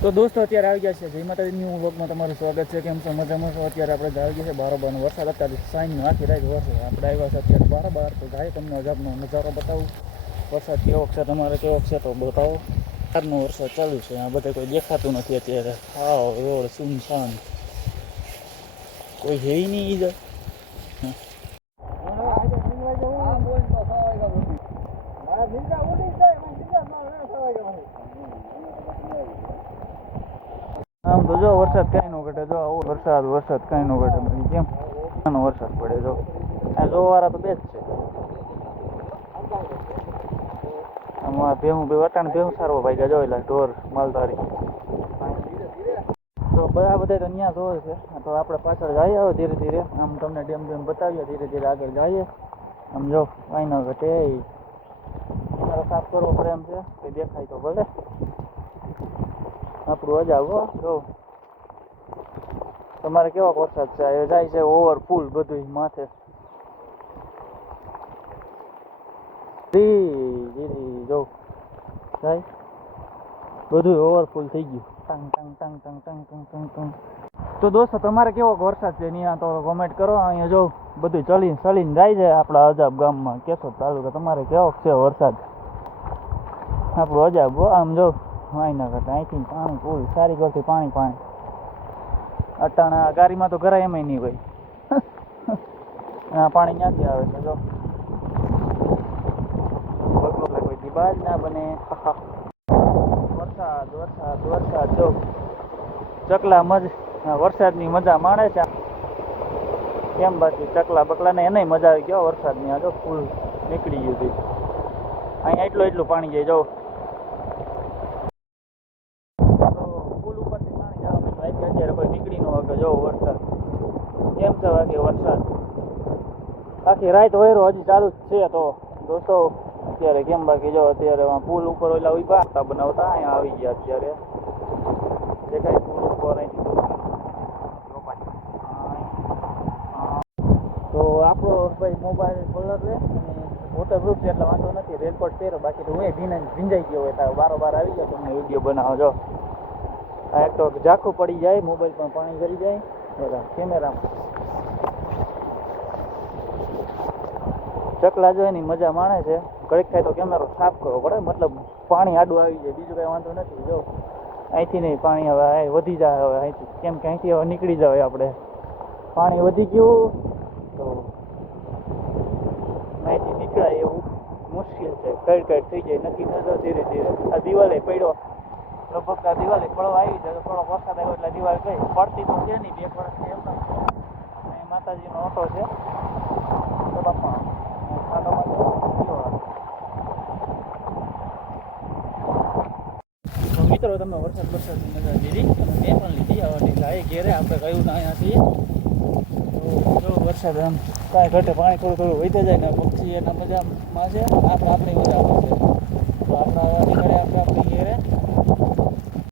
તો દોસ્તો અત્યારે આવી ગયા છે જય માતાજી ન્યૂ વ્લોગમાં તમારું સ્વાગત છે. કેમ છો? મજામાં છો? અત્યારે આપણે આવી ગયા છે બારોબારનો વરસાદ, અત્યારે સાંજનો આખી રાત વરસાદ. આપણે આવ્યા છે અત્યારે બારોબાર, તો જાય તમને અજાબનો નજારો બતાવું. વરસાદ કેવો છે, તમારે કેવો છે તો બતાવો. બહારનો વરસાદ ચાલુ છે, આ બધે કોઈ દેખાતું નથી અત્યારે. હા, રોડ સુનસાન, કોઈ હે નહીં ઈધર. આમ તો જો વરસાદ કાંઈ ન ઘટે, જો આવો વરસાદ કાંઈ ન ઘટે. કેમ આનો વરસાદ પડે? જો આ જોવાળા તો બે જ છે. આમાં ભેહું વટાણ ભેહું સારવો ભાઈ ગયા, જો એટલે ઢોર માલધારી તો બધા તો ત્યાં જોવે છે. તો આપણે પાછળ જઈએ આવે ધીરે ધીરે, આમ તમને ડેમ બતાવીએ, ધીરે ધીરે આગળ જઈએ. આમ જો કાંઈ ન ઘટે, તમારે સાફ કરવો પડે એમ છે કે દેખાય તો ભલે. આપણું અજાવો જો તમારે કેવો વરસાદ છે, એ જાય છે ઓવરફુલ બધું માથે. જો જાય બધું ઓવરફુલ થઈ ગયું. Tongue tongue tongue tongue tongue tongue tongue tongue. તો દોસ્તો તમારે કેવો વરસાદ છે ત્યાં તો કોમેન્ટ કરો. અહીંયા જો બધું ચલીને જાય છે આપણા અજાબ ગામમાં, કેશોદ તાલુકા. તમારે કેવો છે વરસાદ? આપણું અજાબ આમ જો વાય ના કરતા, અહીંથી પાણી ફૂલ સારી કરતી પાણી. અટાણા ગાડીમાં તો ઘરાય એમાંય નહીં હોય. પાણી ક્યાંથી આવે છે જો, બગલો કોઈ બાજ ના બને. વરસાદ જો ચકલા વરસાદની મજા માણે છે. કેમ બાકી ચકલા બકલાને એને મજા આવી ગયો વરસાદની. આ જો ફૂલ નીકળી ગયું હતું. અહીંયા એટલું પાણી જાય જો. અત્યારે કોઈ નીકળી ન હોય જો વરસાદ કેમ છે. બાકી વરસાદ આખી રાત વહેરો હજી ચાલુ જ છે. તો દોસ્તો અત્યારે કેમ બાકી જો અત્યારે પુલ ઉપર ઓલા ઉભા બનાવતા અહીંયા આવી ગયા. અત્યારે દેખાય પુલ ઉપર તો આપણો ભાઈ મોબાઈલ કલર લે અને વોટરપ્રૂફ છે એટલે વાંધો નથી. રેનકોટ પહેરો, બાકી તો હું ભીંજાઈ ગયો હોય તો બારોબાર આવી ગયો તમને વિડીયો બનાવો. જો આ એક તો ઝાંખું પડી જાય, મોબાઈલ પણ પાણી કરી જાય. કેમેરામાં ચકલા જો એની મજા માણે છે. ઘડીક થાય તો કેમેરો સાફ કરવો પડે, મતલબ પાણી આડું આવી જાય, બીજું કાંઈ વાંધો નથી. જો અહીંથી નહીં પાણી હવે વધી જાય. હવે અહીંથી કેમ કે અહીંથી હવે નીકળી જાય આપણે, પાણી વધી ગયું તો અહીંથી નીકળાય એવું મુશ્કેલ છે. કઈ થઈ જાય નક્કી નજર. ધીરે ધીરે આ દિવાલે પડ્યો, લગભગ આ દિવાલે પડવા આવી જાય. થોડો વરસાદ આવ્યો એટલે દિવાલ ગઈ. પડતી તો છે નહીં, 2 વર્ષથી એમ છે. અને માતાજીનો ઓટો છે તો બાપા મિત્રો તમે વરસાદની મજા લીધી અને મેં પણ લીધી. આવવાની જાય ઘેરે આપણે કહ્યું ને અહીંયાથી જો વરસાદ એમ કાંઈ ઘટે, પાણી થોડું વધી જાય ને પક્ષી એના મજામાં છે, આપણી મજામાં છે. તો આપણા નીકળે આપણે ઘેરે